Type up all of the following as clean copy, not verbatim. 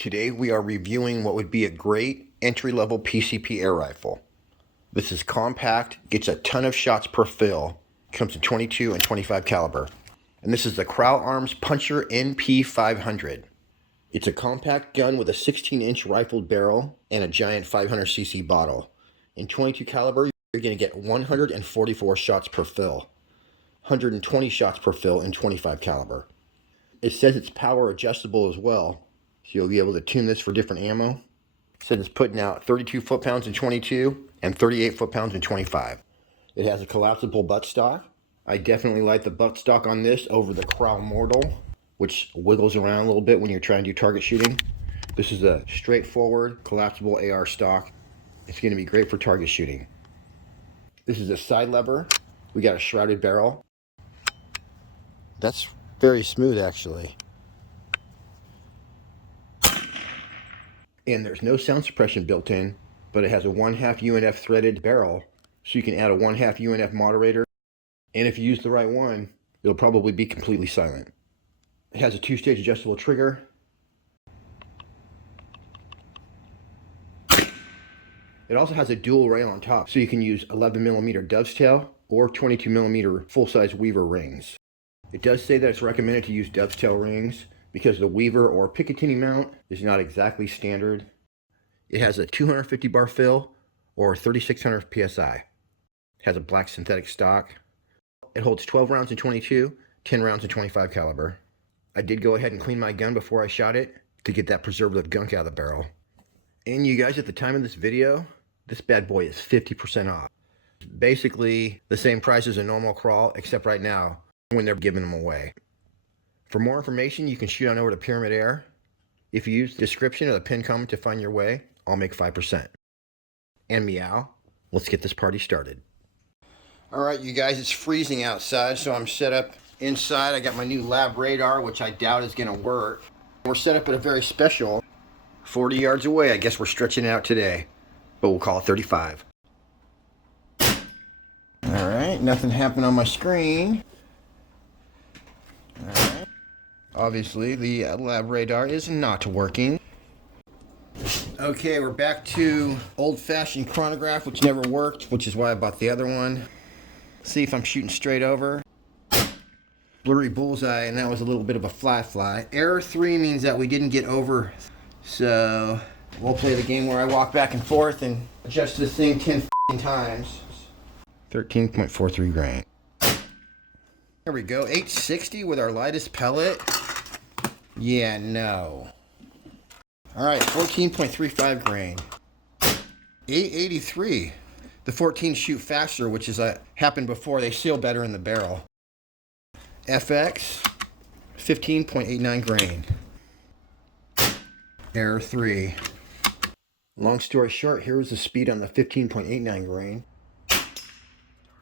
Today we are reviewing what would be a great entry-level PCP air rifle. This is compact, gets a ton of shots per fill, comes in 22 and 25 caliber. And this is the Kral Puncher NP-500. It's a compact gun with a 16-inch rifled barrel and a giant 500cc bottle. In 22 caliber, you're going to get 144 shots per fill, 120 shots per fill in 25 caliber. It says it's power adjustable as well, so you'll be able to tune this for different ammo. It says it's putting out 32 foot-pounds in 22 and 38 foot-pounds in 25. It has a collapsible buttstock. I definitely like the buttstock on this over the Kral Mortal, which wiggles around a little bit when you're trying to do target shooting. This is a straightforward collapsible AR stock. It's going to be great for target shooting. This is a side lever. We got a shrouded barrel. That's very smooth, actually. And there's no sound suppression built in, but it has a 1/2 UNF threaded barrel, so you can add a 1/2 UNF moderator, and if you use the right one, it'll probably be completely silent. It has a 2-stage adjustable trigger. It also has a dual rail on top, so you can use 11mm dovetail or 22mm full-size weaver rings. It does say that it's recommended to use dovetail rings because the weaver or Picatinny mount is not exactly standard. It has a 250 bar fill or 3600 psi. It has a black synthetic stock. It holds 12 rounds in 22, 10 rounds in 25 caliber. I did go ahead and clean my gun before I shot it to get that preservative gunk out of the barrel. And you guys, at the time of this video, this bad boy is 50% off. Basically the same price as a normal Kral, except right now when they're giving them away. For more information, you can shoot on over to Pyramid Air. If you use the description or the pinned comment to find your way, I'll make 5%. And meow, let's get this party started. Alright you guys, it's freezing outside, so I'm set up inside. I got my new lab radar, which I doubt is going to work. We're set up at a very special 40 yards away. I guess we're stretching it out today, but we'll call it 35. Alright, nothing happened on my screen. Alright. Obviously, the lab radar is not working. Okay, we're back to old-fashioned chronograph, which never worked, which is why I bought the other one. See if I'm shooting straight over. Blurry bullseye, and that was a little bit of a fly. Error 3 means that we didn't get over, so we'll play the game where I walk back and forth and adjust this thing 10 times. 13.43 grain. There we go, 860 with our lightest pellet. Yeah, no. Alright, 14.35 grain. 883. The 14 shoot faster, which is happened before. They seal better in the barrel. FX, 15.89 grain. Error 3. Long story short, here is the speed on the 15.89 grain.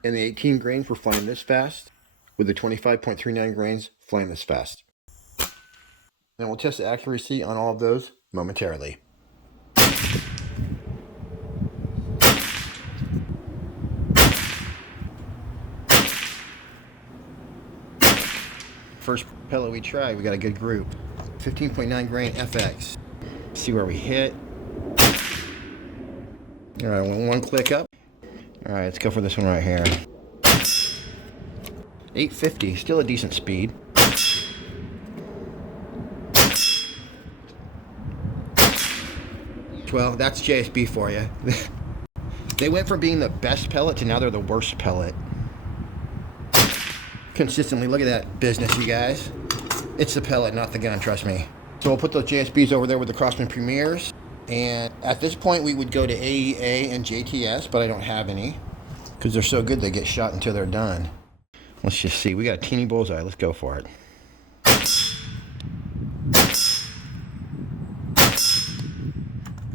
And the 18 grains were flying this fast, with the 25.39 grains flying this fast. And we'll test the accuracy on all of those momentarily. First pellet we tried, we got a good group. 15.9 grain FX. See where we hit. Alright, one click up. Alright, let's go for this one right here. 850, still a decent speed. Well, that's JSB for you. They went from being the best pellet to now they're the worst pellet. Consistently, look at that business, you guys. It's the pellet, not the gun, trust me. So we'll put those JSBs over there with the Crosman Premiers. And at this point, we would go to AEA and JTS, but I don't have any. Because they're so good, they get shot until they're done. Let's just see. We got a teeny bullseye. Let's go for it.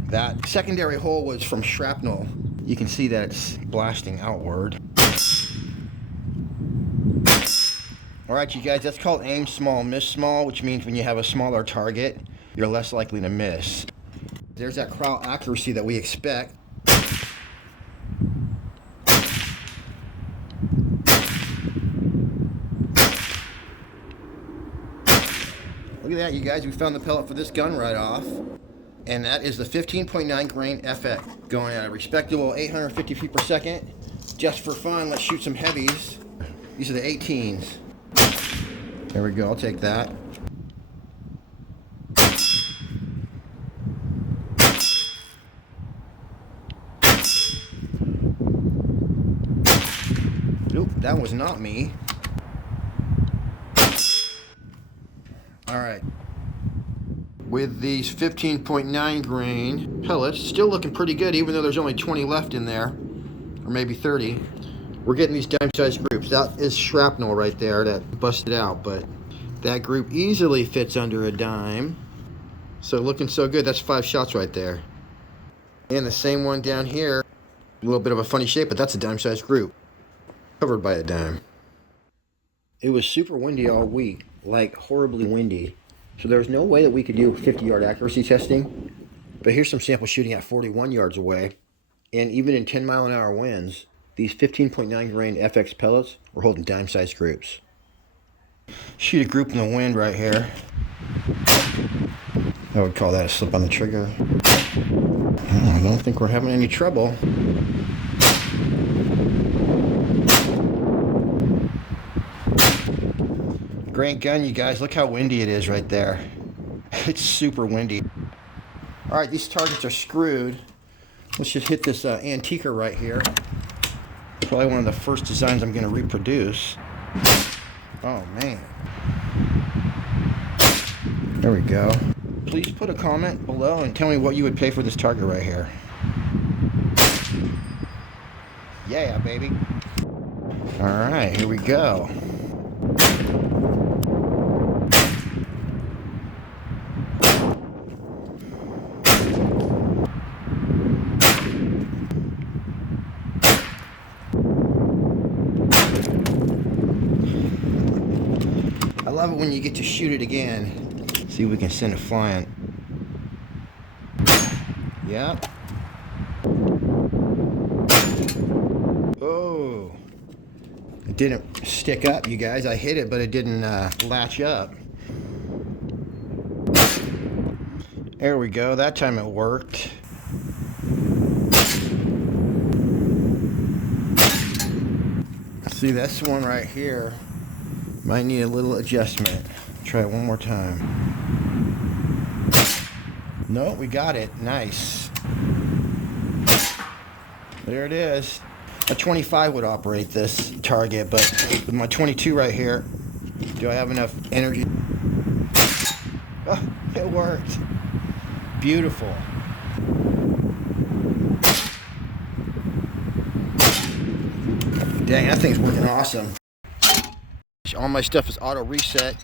That secondary hole was from shrapnel. You can see that it's blasting outward. Alright you guys, that's called aim small, miss small, which means when you have a smaller target, you're less likely to miss. There's that Kral accuracy that we expect. Look at that, you guys. We found the pellet for this gun right off. And that is the 15.9 grain FX, going at a respectable 850 feet per second. Just for fun, let's shoot some heavies. These are the 18s. There we go, I'll take that. Nope, that was not me. Alright. With these 15.9 grain pellets, still looking pretty good even though there's only 20 left in there. Or maybe 30. We're getting these dime-sized groups. That is shrapnel right there that busted out, but that group easily fits under a dime. So looking so good. That's 5 shots right there. And the same one down here, a little bit of a funny shape, but that's a dime-sized group, covered by a dime. It was super windy all week, like horribly windy. So there's no way that we could do 50-yard accuracy testing. But here's some sample shooting at 41 yards away. And even in 10-mile-an-hour winds, these 15.9 grain FX pellets were holding dime-sized groups. Shoot a group in the wind right here. I would call that a slip on the trigger. I don't think we're having any trouble. Great gun, you guys. Look how windy it is right there. It's super windy. All right, these targets are screwed. Let's just hit this antiquer right here. Probably one of the first designs I'm going to reproduce. Oh, man. There we go. Please put a comment below and tell me what you would pay for this target right here. Yeah, baby. All right, here we go. I love it when you get to shoot it again. See if we can send it flying. Yep. Oh. It didn't stick up, you guys. I hit it, but it didn't latch up. There we go. That time it worked. See, this one right here might need a little adjustment. Try it one more time. No, we got it. Nice. There it is. A 25 would operate this target, but with my 22 right here, do I have enough energy? Oh, it worked. Beautiful. Dang, that thing's working awesome. All my stuff is auto reset.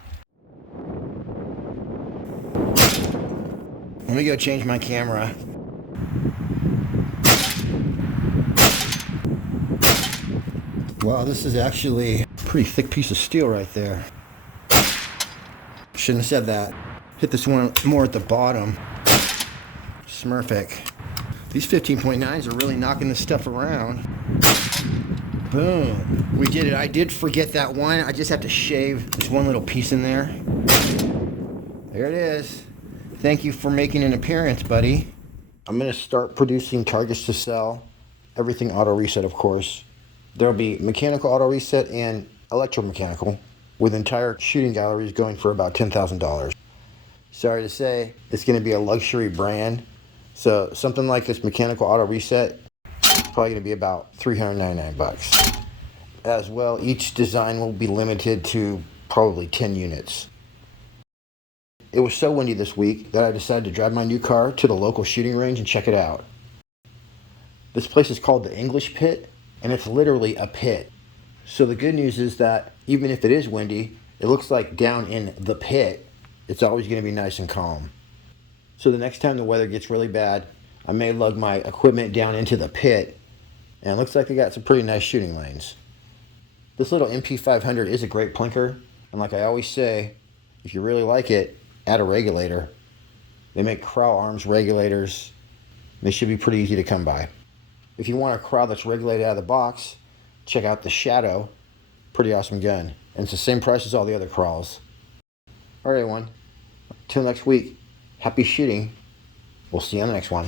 Let me go change my camera. Wow, this is actually a pretty thick piece of steel right there. Shouldn't have said that. Hit this one more at the bottom. Smurfic. These 15.9s are really knocking this stuff around. Boom. We did it. I did forget that one. I just have to shave this one little piece in there. There it is. Thank you for making an appearance, buddy. I'm going to start producing targets to sell. Everything auto reset, of course. There'll be mechanical auto reset and electromechanical, with entire shooting galleries going for about $10,000. Sorry to say, it's going to be a luxury brand. So something like this mechanical auto reset, probably going to be about $399. As well, each design will be limited to probably 10 units. It was so windy this week that I decided to drive my new car to the local shooting range and check it out. This place is called the English Pit, and it's literally a pit. So the good news is that even if it is windy, it looks like down in the pit, it's always going to be nice and calm. So the next time the weather gets really bad, I may lug my equipment down into the pit, and it looks like they got some pretty nice shooting lanes. This little NP-500 is a great plinker, and like I always say, if you really like it, add a regulator. They make Kral arms regulators. They should be pretty easy to come by. If you want a Kral that's regulated out of the box, check out the Shadow. Pretty awesome gun. And it's the same price as all the other Krals. Alright everyone, Till next week, happy shooting. We'll see you on the next one.